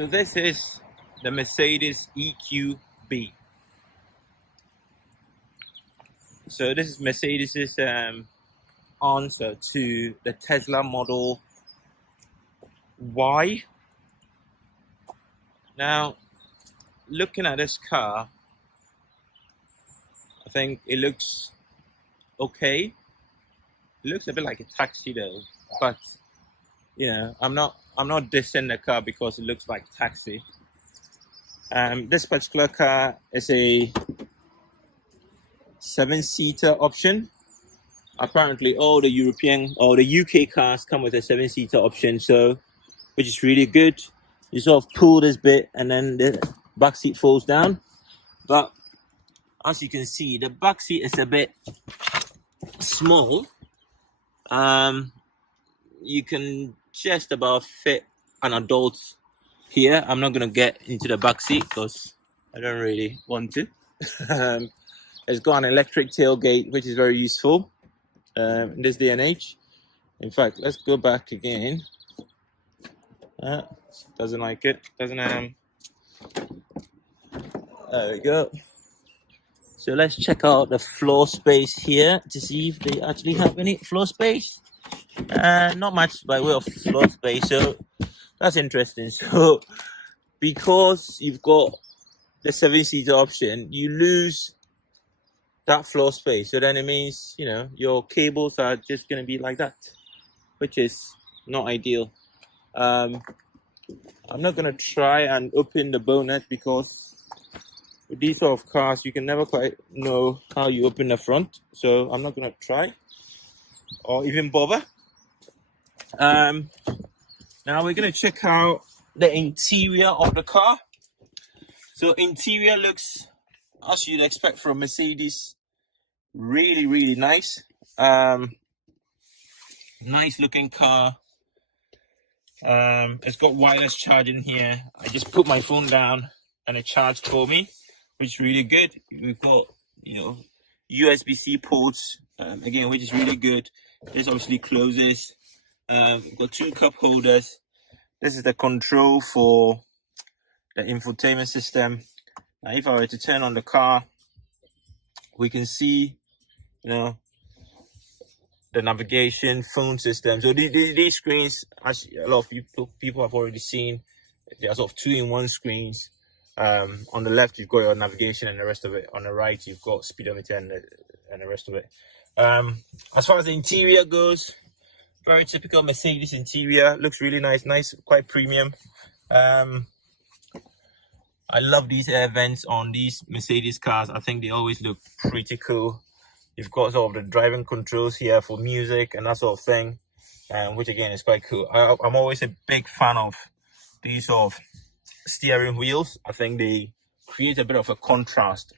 So this is the Mercedes EQB. So this is Mercedes's answer to the Tesla Model Y. Now, looking at this car, I think it looks okay. It looks a bit like a taxi though, but you know, I'm not dissing the car because it looks like a taxi. This particular car is a 7-seater option. Apparently all the European or the UK cars come with a 7-seater option, so which is really good. You sort of pull this bit and then the back seat folds down. But as you can see, the back seat is a bit small. You can just about fit an adult here. I'm not gonna get into the back seat because I don't really want to. It's got an electric tailgate, which is very useful in this day and age. In fact, let's go back again. Doesn't like it. Doesn't there we go. So let's check out the floor space here to see if they actually have any floor space. Not much by way of floor space, so that's interesting. So because you've got the 7-seater option, you lose that floor space. So then it means, you know, your cables are just going to be like that, which is not ideal. I'm not going to try and open the bonnet because with these sort of cars, you can never quite know how you open the front. So I'm not going to try or even bother. Now we're going to check out the interior of the car. So interior looks, as you'd expect from Mercedes, really, really nice. Nice looking car. It's got wireless charging here. I just put my phone down and it charged for me, which is really good. We've got, you know, USB-C ports, again, which is really good. This obviously closes. We've got 2 cup holders. This is the control for the infotainment system. Now, if I were to turn on the car, we can see, you know, the navigation, phone system. So these screens, as a lot of people have already seen, they are sort of 2-in-1 screens. On the left, you've got your navigation and the rest of it. On the right, you've got speedometer and the rest of it. As far as the interior goes, very typical Mercedes interior. Looks really nice, quite premium. I love these air vents on these Mercedes cars. I think they always look pretty cool. You've got sort of the driving controls here for music and that sort of thing, which again is quite cool. I'm always a big fan of these sort of steering wheels. I think they create a bit of a contrast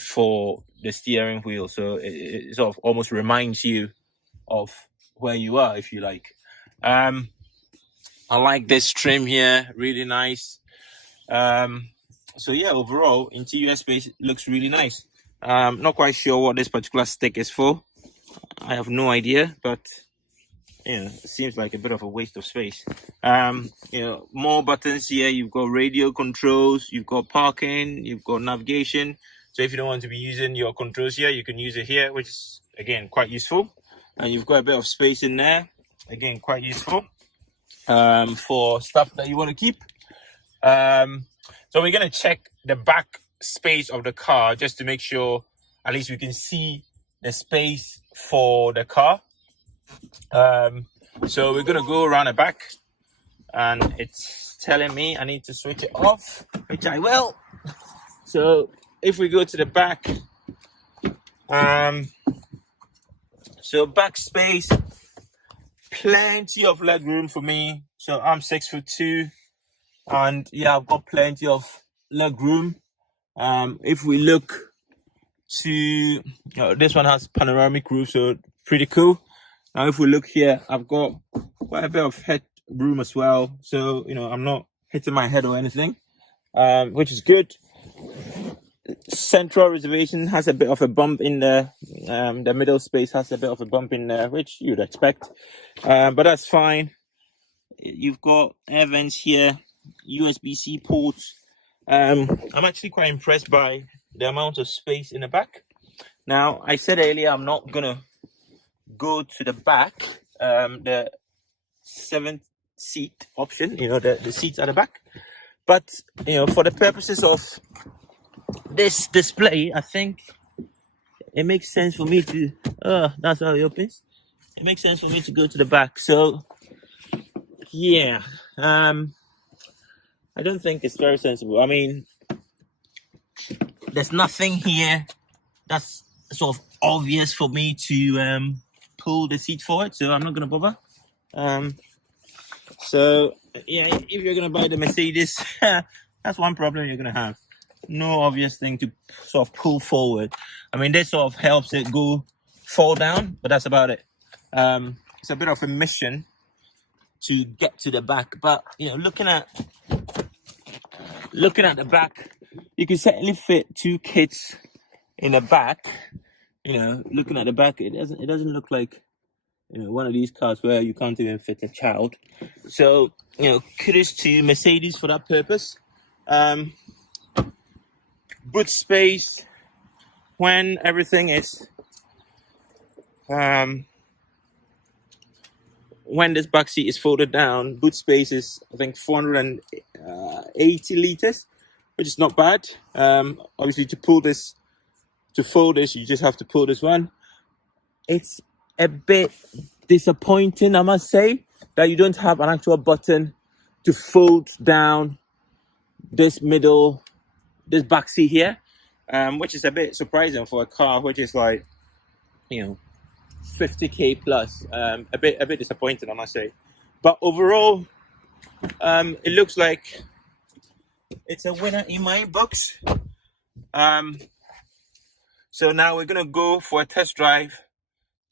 for the steering wheel, so it sort of almost reminds you of where you are, if you like. I like this trim here, really nice. So yeah, overall interior space looks really nice. Not quite sure what this particular stick is for. I have no idea, but you know, it seems like a bit of a waste of space. You know, more buttons here. You've got radio controls, you've got parking, you've got navigation. So if you don't want to be using your controls here, you can use it here, which is again quite useful. And you've got a bit of space in there, again quite useful for stuff that you want to keep. So we're going to check the back space of the car just to make sure at least we can see the space for the car. So we're going to go around the back and it's telling me I need to switch it off, which I will. So if we go to the back, so back space, plenty of leg room for me. So I'm 6'2", and yeah, I've got plenty of leg room. If we look to, this one has panoramic roof, so pretty cool. Now if we look here, I've got quite a bit of head room as well, so you know, I'm not hitting my head or anything, which is good. Central reservation has a bit of a bump in there. The middle space has a bit of a bump in there, which you'd expect, but that's fine. You've got air vents here, USB-C ports. I'm actually quite impressed by the amount of space in the back. Now, I said earlier I'm not gonna go to the back, the 7th seat option, the seats at the back. But for the purposes of this display, I think it makes sense for me to. That's how it opens. It makes sense for me to go to the back. So, yeah, I don't think it's very sensible. I mean, there's nothing here that's sort of obvious for me to pull the seat forward, so I'm not gonna bother. So yeah, if you're gonna buy the Mercedes, that's one problem you're gonna have. No obvious thing to sort of pull forward. I mean, this sort of helps it fall down, but that's about it. It's a bit of a mission to get to the back, but looking at the back, you can certainly fit 2 kids in the back. Looking at the back, it doesn't look like one of these cars where you can't even fit a child. So kudos to Mercedes for that purpose. Boot space, when everything is when this back seat is folded down, boot space is I think 480 liters, which is not bad. Obviously, to fold this, you just have to pull this one. It's a bit disappointing, I must say, that you don't have an actual button to fold down this back seat here, which is a bit surprising for a car which is like 50k plus. A bit disappointing, I must say, but overall it looks like it's a winner in my books. So now we're gonna go for a test drive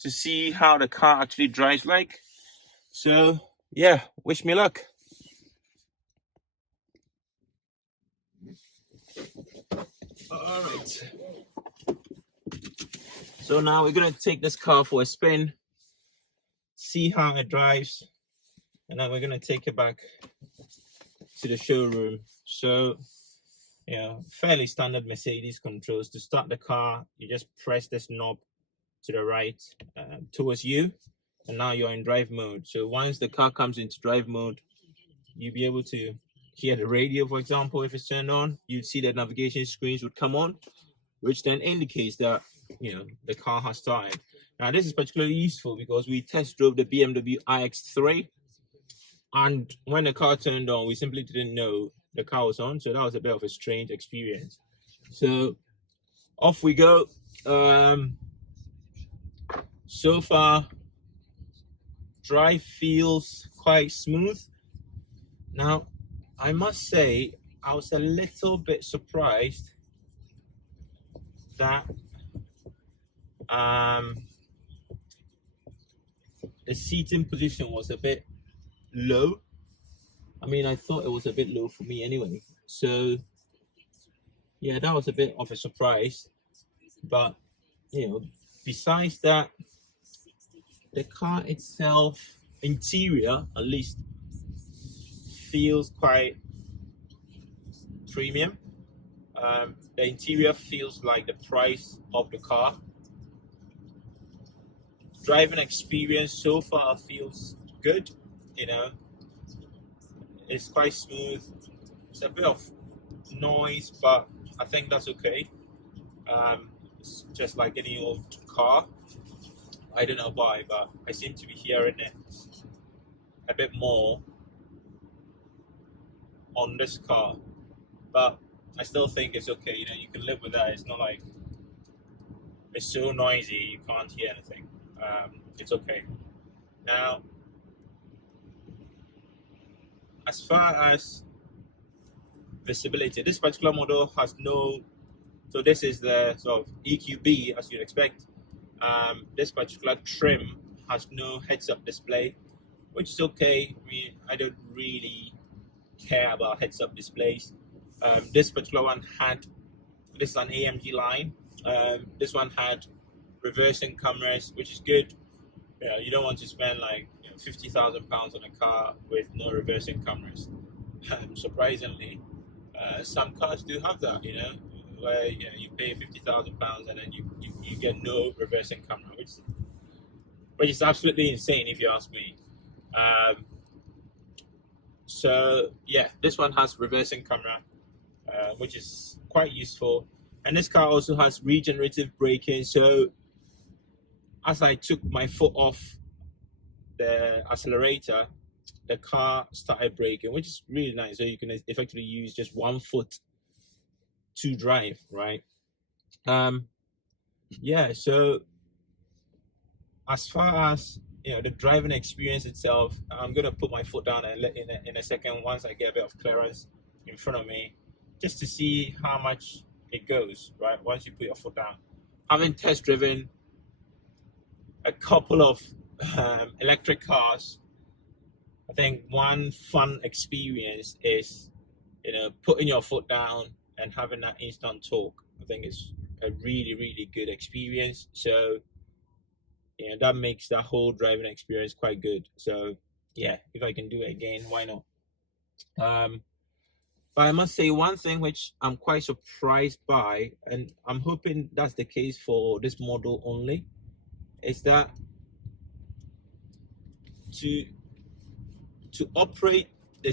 to see how the car actually drives like. So yeah, wish me luck. All right, so now we're gonna take this car for a spin, see how it drives, and then we're gonna take it back to the showroom. So fairly standard Mercedes controls. To start the car, you just press this knob to the right towards you, and now you're in drive mode. So once the car comes into drive mode, you'll be able to hear the radio, for example. If it's turned on, you'd see the navigation screens would come on, which then indicates that the car has started. Now this is particularly useful because we test drove the BMW iX3, and when the car turned on, we simply didn't know the car was on, so that was a bit of a strange experience. So off we go. So far, drive feels quite smooth. Now, I must say, I was a little bit surprised that the seating position was a bit low. I mean, I thought it was a bit low for me anyway. So, yeah, that was a bit of a surprise. But, besides that, the car itself, interior at least, feels quite premium. The interior feels like the price of the car. Driving experience so far feels good. It's quite smooth. It's a bit of noise, but I think that's okay. It's just like any old car. I don't know why, but I seem to be hearing it a bit more on this car. But I still think it's okay. You can live with that. It's not like it's so noisy you can't hear anything. It's okay. Now, as far as visibility, this particular model has no. So this is the sort of EQB, as you'd expect. This particular trim has no heads-up display, which is okay. I mean, I don't really care about heads-up displays. This particular one this is an AMG line. This one had reversing cameras, which is good. You don't want to spend like £50,000 on a car with no reversing cameras. Surprisingly, some cars do have that, where you pay £50,000 and then you get no reversing camera, which is absolutely insane if you ask me. So yeah, this one has reversing camera, which is quite useful. And this car also has regenerative braking. So as I took my foot off the accelerator, the car started braking, which is really nice. So you can effectively use just one foot to drive, right? Yeah. So as far as the driving experience itself, I'm gonna put my foot down and in a second once I get a bit of clearance in front of me, just to see how much it goes, right? Once you put your foot down. Having test driven a couple of electric cars, I think one fun experience is putting your foot down and having that instant torque. I think it's a really, really good experience. So that makes that whole driving experience quite good. So yeah, if I can do it again, why not? But I must say one thing which I'm quite surprised by, and I'm hoping that's the case for this model only, is that to operate the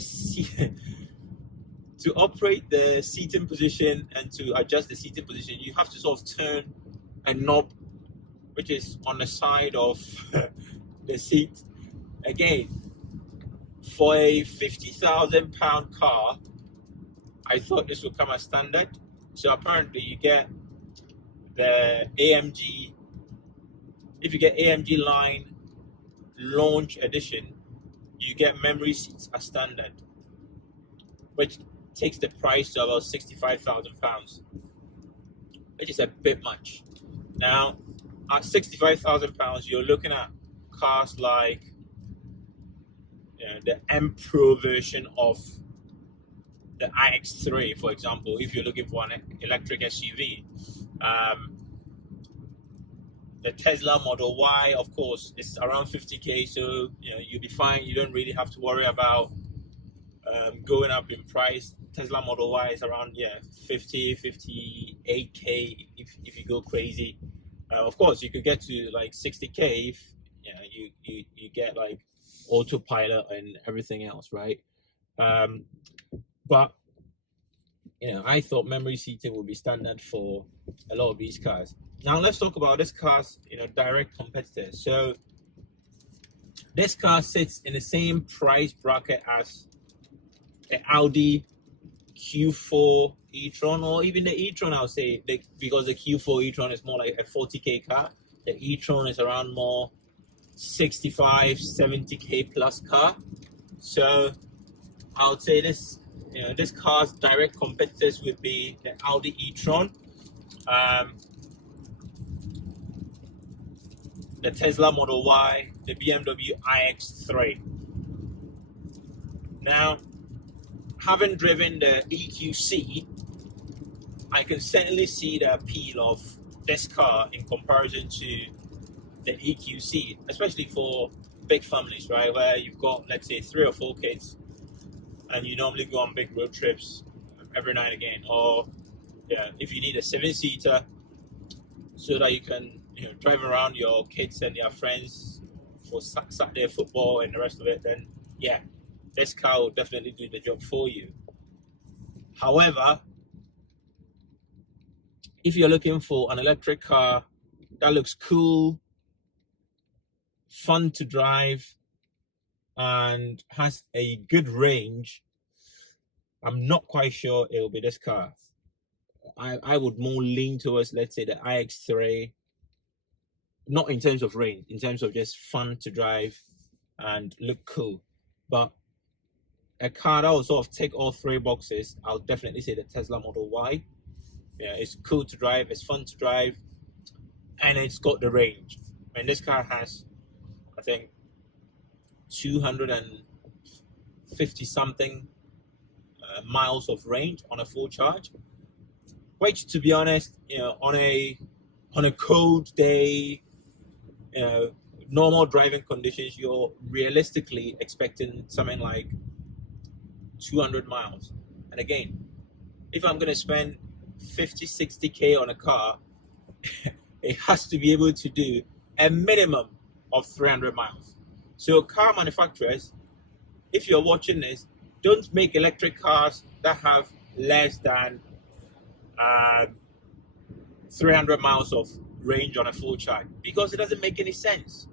to operate the seating position and to adjust the seating position, you have to sort of turn a knob which is on the side of the seat. Again, for a £50,000 car, I thought this would come as standard. So apparently you get the AMG, if you get AMG line launch edition, you get memory seats as standard, which takes the price to about £65,000, which is a bit much. Now, at £65,000, you're looking at cars like the M Pro version of the iX3, for example. If you're looking for an electric SUV, the Tesla Model Y, of course, is around 50k, so you'll be fine. You don't really have to worry about going up in price. Tesla Model Y is around 50, 58k if you go crazy. Of course, you could get to like 60k if you get like autopilot and everything else, right? But I thought memory seating would be standard for a lot of these cars. Now let's talk about this car's direct competitors. So this car sits in the same price bracket as the Audi Q4 e-tron, or even the e-tron. I'll say, because the Q4 e-tron is more like a 40k car. The e-tron is around more 65, 70k plus car. So I would say this car's direct competitors would be the Audi e-tron, the Tesla Model Y, the BMW iX3. Now, having driven the EQC, I can certainly see the appeal of this car in comparison to the EQC, especially for big families, right? Where you've got, let's say, 3 or 4 kids, and you normally go on big road trips every now and again. Or if you need a 7-seater so that you can drive around your kids and their friends for Saturday football and the rest of it, then this car will definitely do the job for you. However, if you're looking for an electric car that looks cool, fun to drive, and has a good range, I'm not quite sure it will be this car. I would more lean towards, let's say, the iX3, not in terms of range, in terms of just fun to drive and look cool. But a car that will sort of tick all 3 boxes, I'll definitely say the Tesla Model Y. It's cool to drive, it's fun to drive, and it's got the range. And this car has, I think, 250 something miles of range on a full charge, which, to be honest, on a cold day, normal driving conditions, you're realistically expecting something like 200 miles. And again, if I'm going to spend 50, 60K on a car, it has to be able to do a minimum of 300 miles. So car manufacturers, if you're watching this, don't make electric cars that have less than 300 miles of range on a full charge, because it doesn't make any sense.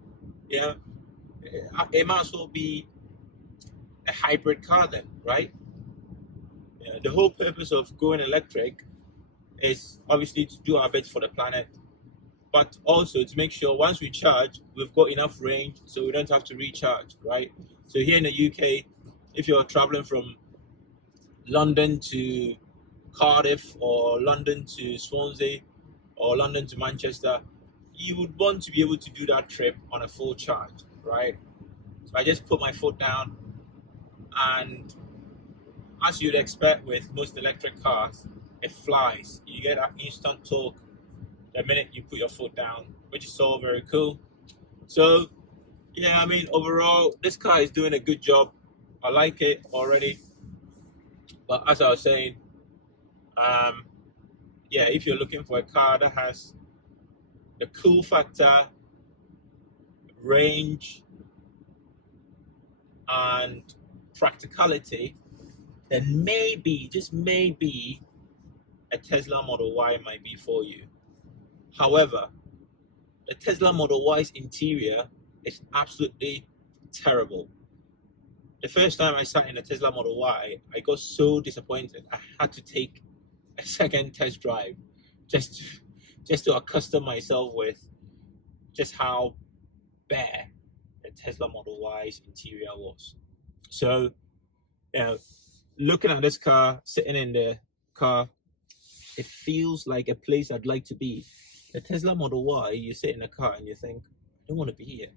You know, it might as well be a hybrid car then, right? The whole purpose of going electric is obviously to do our bit for the planet, but also to make sure once we charge, we've got enough range so we don't have to recharge, right? So here in the UK, if you're traveling from London to Cardiff or London to Swansea or London to Manchester, you would want to be able to do that trip on a full charge, right? So I just put my foot down, and as you'd expect with most electric cars, it flies. You get that instant torque the minute you put your foot down, which is all very cool. So yeah, I mean, overall, this car is doing a good job. I like it already. But as I was saying, yeah, if you're looking for a car that has the cool factor, range, and practicality, then maybe, just maybe, a Tesla Model Y might be for you. However, the Tesla Model Y's interior is absolutely terrible. The first time I sat in a Tesla Model Y, I got so disappointed. I had to take a second test drive just to accustom myself with just how bare the Tesla Model Y's interior was. So, you know, looking at this car, sitting in the car, it feels like a place I'd like to be. The Tesla Model Y, you sit in a car and you think, I don't want to be here.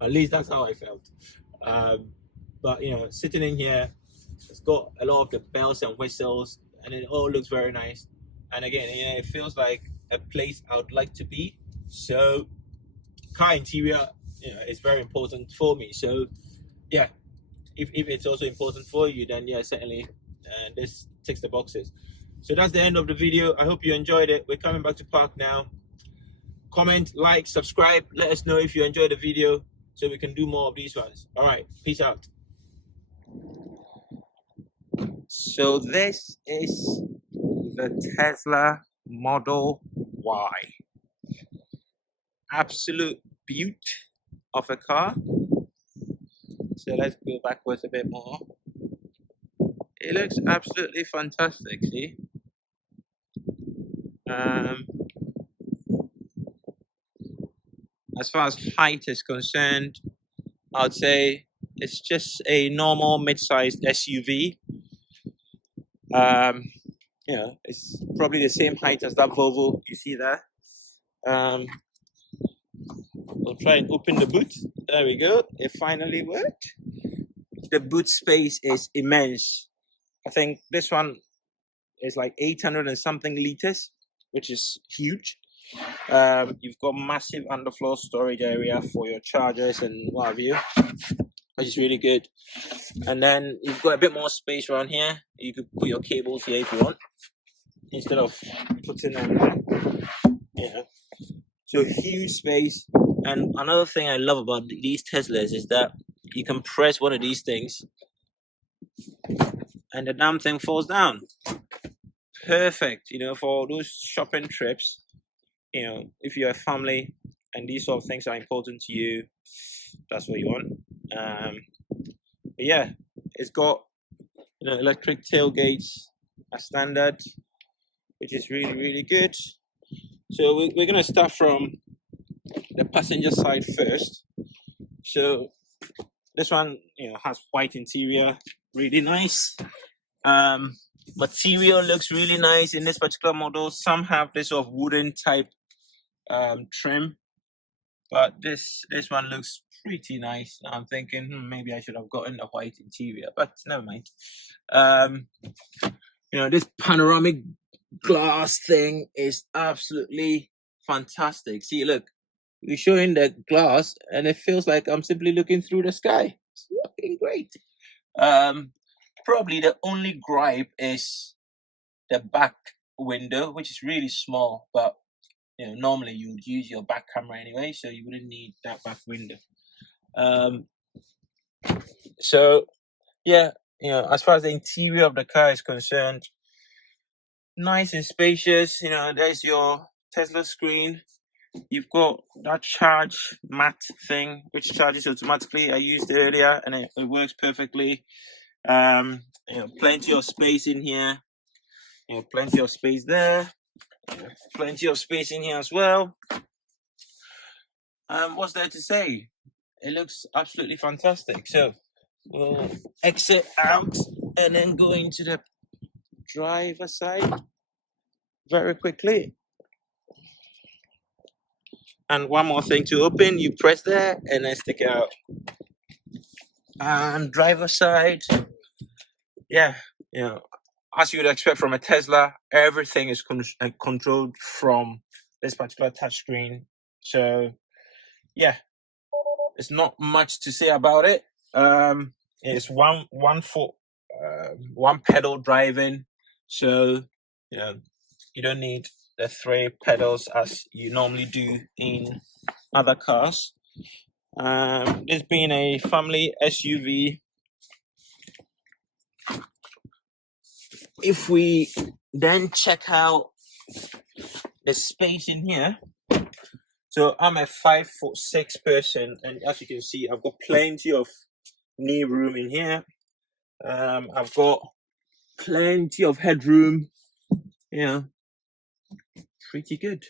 At least that's how I felt. But you know, sitting in here, it's got a lot of the bells and whistles, and it all looks very nice. And again, you know, it feels like a place I would like to be. So, car interior, you know, is very important for me. So, yeah, if it's also important for you, then yeah, certainly, this ticks the boxes. So that's the end of the video. I hope you enjoyed it. We're coming back to park now. Comment, like, subscribe. Let us know if you enjoyed the video so we can do more of these ones. All right, peace out. So this is the Tesla Model Y. Absolute beaut of a car. So let's go backwards a bit more. It looks absolutely fantastic, see? As far as height is concerned, I would say it's just a normal mid-sized SUV. You know, it's probably the same height as that Volvo you see there. We'll try and open the boot. There we go. It finally worked. The boot space is immense. I think this one is like 800 and something liters, which is huge. You've got massive underfloor storage area for your chargers and what have you, which is really good. And then you've got a bit more space around here. You could put your cables here if you want, instead of putting them there. Yeah. So huge space. And another thing I love about these Teslas is that you can press one of these things and the damn thing falls down. Perfect, you know, for those shopping trips. You know, if you're a family and these sort of things are important to you, that's what you want. But yeah, it's got, you know, electric tailgates as standard, which is really, really good. So we're going to start from the passenger side first. So this one, you know, has white interior, really nice. Material looks really nice in this particular model. Some have this sort of wooden type trim, but this one looks pretty nice. I'm thinking maybe I should have gotten a white interior, but never mind. You know, this panoramic glass thing is absolutely fantastic. See, look, we're showing the glass and it feels like I'm simply looking through the sky. It's looking great. Probably the only gripe is the back window, which is really small, but you know, normally you would use your back camera anyway, so you wouldn't need that back window. So yeah, you know, as far as the interior of the car is concerned, nice and spacious. You know, there's your Tesla screen. You've got that charge mat thing, which charges automatically. I used it earlier, and it works perfectly. You know, plenty of space in here. You know, plenty of space there. Plenty of space in here as well. What's there to say? It looks absolutely fantastic. So we'll exit out and then go into the driver side very quickly. And one more thing to open, you press there and then stick it out. And driver side, yeah, you know, as you would expect from a Tesla, everything is controlled from this particular touchscreen. So yeah, it's not much to say about it. It's one foot, one pedal driving, so you know, you don't need the 3 pedals as you normally do in other cars. This being a family SUV, if we then check out the space in here, so I'm a 5'6" person, and as you can see, I've got plenty of knee room in here. I've got plenty of headroom. You know, pretty good.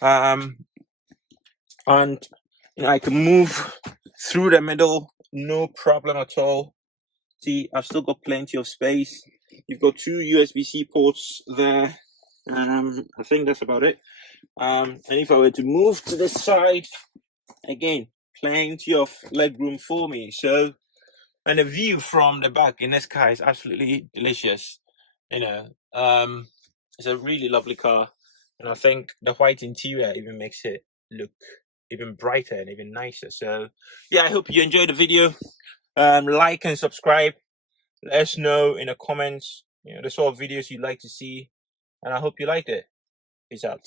And you know, I can move through the middle, no problem at all. See, I've still got plenty of space. You've got 2 USB-C ports there. I think that's about it. And if I were to move to the side, again, plenty of leg room for me. So, and the view from the back in this car is absolutely delicious. You know, it's a really lovely car, and I think the white interior even makes it look even brighter and even nicer. So yeah, I hope you enjoyed the video. Like and subscribe. Let us know in the comments, you know, the sort of videos you'd like to see, and I hope you liked it. Peace out.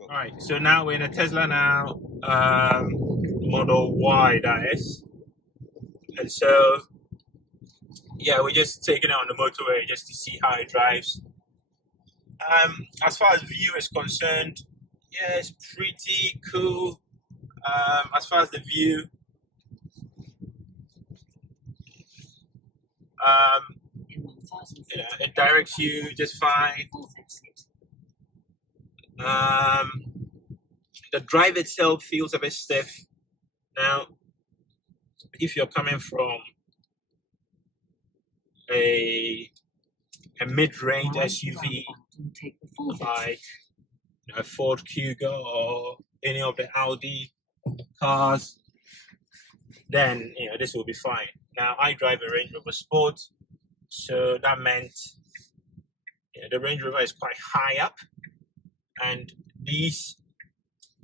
All right, so now we're in a Tesla now, Model Y that is, and so yeah, we're just taking it on the motorway just to see how it drives. As far as view is concerned, yeah, it's pretty cool. As far as the view, you know, it directs you just fine. The drive itself feels a bit stiff. Now, if you're coming from a mid-range SUV like, you know, a Ford Kuga or any of the Audi cars, then you know this will be fine. Now I drive a Range Rover Sport, so that meant, you know, the Range Rover is quite high up, and these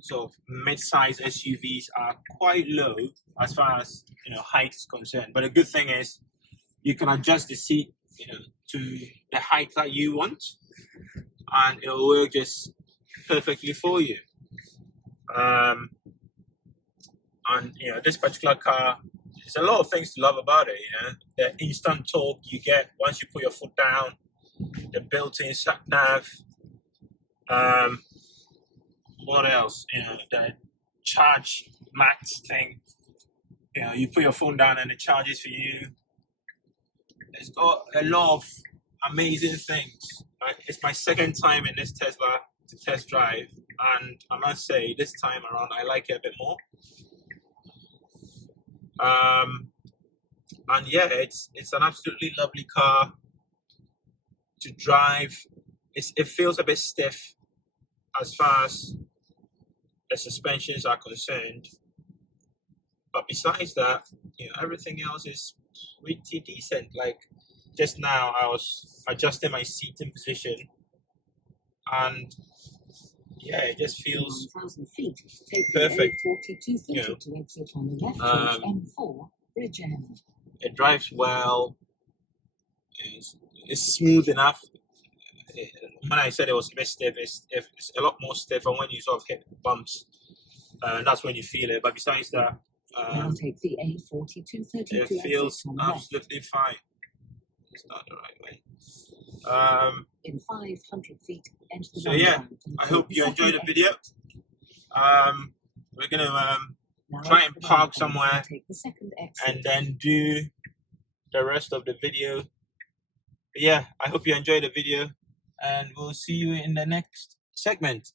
sort of mid-size SUVs are quite low as far as, you know, height is concerned. But the good thing is you can adjust the seat, you know, to the height that you want, and it'll work just perfectly for you. And you know, this particular car, there's a lot of things to love about it. You know, the instant torque you get once you put your foot down, the built-in sat nav. What else? You know, the charge max thing. You know, you put your phone down and it charges for you. It's got a lot of amazing things. It's my second time in this Tesla to test drive, and I must say this time around I like it a bit more. And yeah, it's an absolutely lovely car to drive. It feels a bit stiff as far as the suspensions are concerned, but besides that, you know, everything else is pretty decent. Like just now I was adjusting my seating position, and yeah, it just feels perfect. You know, It drives well. It's smooth enough. When I said it was a bit stiff, it's a lot more stiff, and when you sort of hit bumps, that's when you feel it. But besides that, now take the A4232 it feels absolutely fine. It's not the right way. In 500 feet, enter the So yeah, I hope you enjoyed the video. We're gonna try and park somewhere and then do the rest of the video. But yeah, I hope you enjoyed the video, and we'll see you in the next segment.